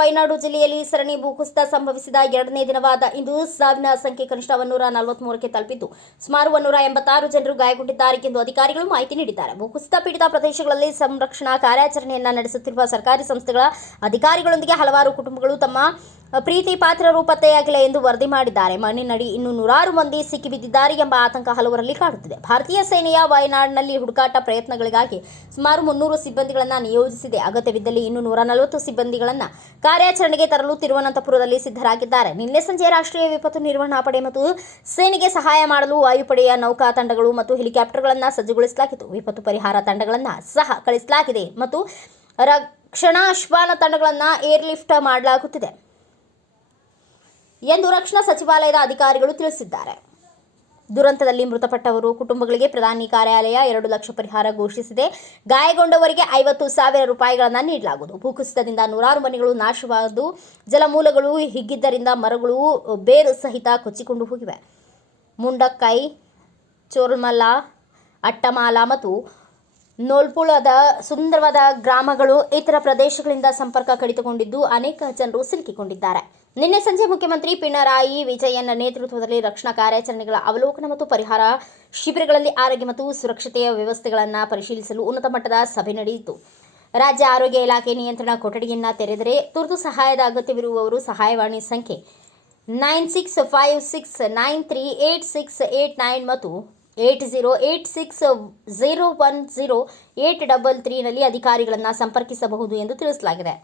ವಯನಾಡು ಜಿಲ್ಲೆಯಲ್ಲಿ ಸರಣಿ ಭೂಕುಸಿತ ಸಂಭವಿಸಿದ ಎರಡನೇ ದಿನವಾದ ಇಂದು ಸಾವಿನ ಸಂಖ್ಯೆ ಕನಿಷ್ಠ 143ಕ್ಕೆ ತಲುಪಿದ್ದು ಸುಮಾರು 186 ಜನರು ಗಾಯಗೊಂಡಿದ್ದಾರೆ ಎಂದು ಅಧಿಕಾರಿಗಳು ಮಾಹಿತಿ ನೀಡಿದ್ದಾರೆ. ಭೂಕುಸಿತ ಪೀಡಿತ ಪ್ರದೇಶಗಳಲ್ಲಿ ಸಂರಕ್ಷಣಾ ಕಾರ್ಯಾಚರಣೆಯನ್ನು ನಡೆಸುತ್ತಿರುವ ಸರ್ಕಾರಿ ಸಂಸ್ಥೆಗಳ ಅಧಿಕಾರಿಗಳೊಂದಿಗೆ ಹಲವಾರು ಕುಟುಂಬಗಳು ತಮ್ಮ ಪ್ರೀತಿ ಪಾತ್ರರು ಪತ್ತೆಯಾಗಿಲ್ಲ ಎಂದು ವರದಿ ಮಾಡಿದ್ದಾರೆ. ಮಣ್ಣಿನಡಿ ಇನ್ನೂ 100 ಮಂದಿ ಸಿಕ್ಕಿಬಿದ್ದಿದ್ದಾರೆ ಎಂಬ ಆತಂಕ ಹಲವರಲ್ಲಿ ಕಾಡುತ್ತಿದೆ. ಭಾರತೀಯ ಸೇನೆಯ ವಯನಾಡಿನಲ್ಲಿ ಹುಡುಕಾಟ ಪ್ರಯತ್ನಗಳಿಗಾಗಿ ಸುಮಾರು 300 ಸಿಬ್ಬಂದಿಗಳನ್ನು ನಿಯೋಜಿಸಿದೆ. ಅಗತ್ಯವಿದ್ದಲ್ಲಿ ಇನ್ನೂ 140 ಸಿಬ್ಬಂದಿಗಳನ್ನು ಕಾರ್ಯಾಚರಣೆಗೆ ತರಲು ತಿರುವನಂತಪುರದಲ್ಲಿ ಸಿದ್ಧರಾಗಿದ್ದಾರೆ. ನಿನ್ನೆ ಸಂಜೆ ರಾಷ್ಟ್ರೀಯ ವಿಪತ್ತು ನಿರ್ವಹಣಾ ಪಡೆ ಮತ್ತು ಸೇನೆಗೆ ಸಹಾಯ ಮಾಡಲು ವಾಯುಪಡೆಯ ನೌಕಾ ತಂಡಗಳು ಮತ್ತು ಹೆಲಿಕಾಪ್ಟರ್ಗಳನ್ನು ಸಜ್ಜುಗೊಳಿಸಲಾಗಿತ್ತು. ವಿಪತ್ತು ಪರಿಹಾರ ತಂಡಗಳನ್ನು ಸಹ ಕಳಿಸಲಾಗಿದೆ ಮತ್ತು ರಕ್ಷಣಾ ಶ್ವಾನ ತಂಡಗಳನ್ನು ಏರ್ಲಿಫ್ಟ್ ಮಾಡಲಾಗುತ್ತಿದೆ ಎಂದು ರಕ್ಷಣಾ ಸಚಿವಾಲಯದ ಅಧಿಕಾರಿಗಳು ತಿಳಿಸಿದ್ದಾರೆ. ದುರಂತದಲ್ಲಿ ಮೃತಪಟ್ಟವರು ಕುಟುಂಬಗಳಿಗೆ ಪ್ರಧಾನಿ ಕಾರ್ಯಾಲಯ 2 ಲಕ್ಷ ಪರಿಹಾರ ಘೋಷಿಸಿದೆ. ಗಾಯಗೊಂಡವರಿಗೆ 50,000 ರೂಪಾಯಿಗಳನ್ನು ನೀಡಲಾಗುವುದು. ಭೂಕುಸಿತದಿಂದ 100 ಮನೆಗಳು ನಾಶವಾದ್ದು, ಜಲಮೂಲಗಳು ಹಿಗ್ಗಿದ್ದರಿಂದ ಮರಗಳು ಬೇರು ಸಹಿತ ಕೊಚ್ಚಿಕೊಂಡು ಹೋಗಿವೆ. ಮುಂಡಕ್ಕೈ, ಚೋರ್ಮಲ, ಅಟ್ಟಮಾಲ ಮತ್ತು ನೋಲ್ಪುಳದ ಸುಂದರವಾದ ಗ್ರಾಮಗಳು ಇತರ ಪ್ರದೇಶಗಳಿಂದ ಸಂಪರ್ಕ ಕಡಿತಗೊಂಡಿದ್ದು ಅನೇಕ ಜನರು ಸಿಲುಕಿಕೊಂಡಿದ್ದಾರೆ. ನಿನ್ನೆ ಸಂಜೆ ಮುಖ್ಯಮಂತ್ರಿ ಪಿಣರಾಯಿ ವಿಜಯನ್ ನೇತೃತ್ವದಲ್ಲಿ ರಕ್ಷಣಾ ಕಾರ್ಯಾಚರಣೆಗಳ ಅವಲೋಕನ ಮತ್ತು ಪರಿಹಾರ ಶಿಬಿರಗಳಲ್ಲಿ ಆರೋಗ್ಯ ಮತ್ತು ಸುರಕ್ಷತೆಯ ವ್ಯವಸ್ಥೆಗಳನ್ನು ಪರಿಶೀಲಿಸಲು ಉನ್ನತ ಮಟ್ಟದ ಸಭೆ ನಡೆಯಿತು. ರಾಜ್ಯ ಆರೋಗ್ಯ ಇಲಾಖೆ ನಿಯಂತ್ರಣ ಕೊಠಡಿಯನ್ನು ತೆರೆದರೆ ತುರ್ತು ಸಹಾಯದ ಅಗತ್ಯವಿರುವವರು ಸಹಾಯವಾಣಿ ಸಂಖ್ಯೆ 9656938689 ಮತ್ತು 8086010833 ನಲ್ಲಿ ಅಧಿಕಾರಿಗಳನ್ನು ಸಂಪರ್ಕಿಸಬಹುದು ಎಂದು ತಿಳಿಸಲಾಗಿದೆ.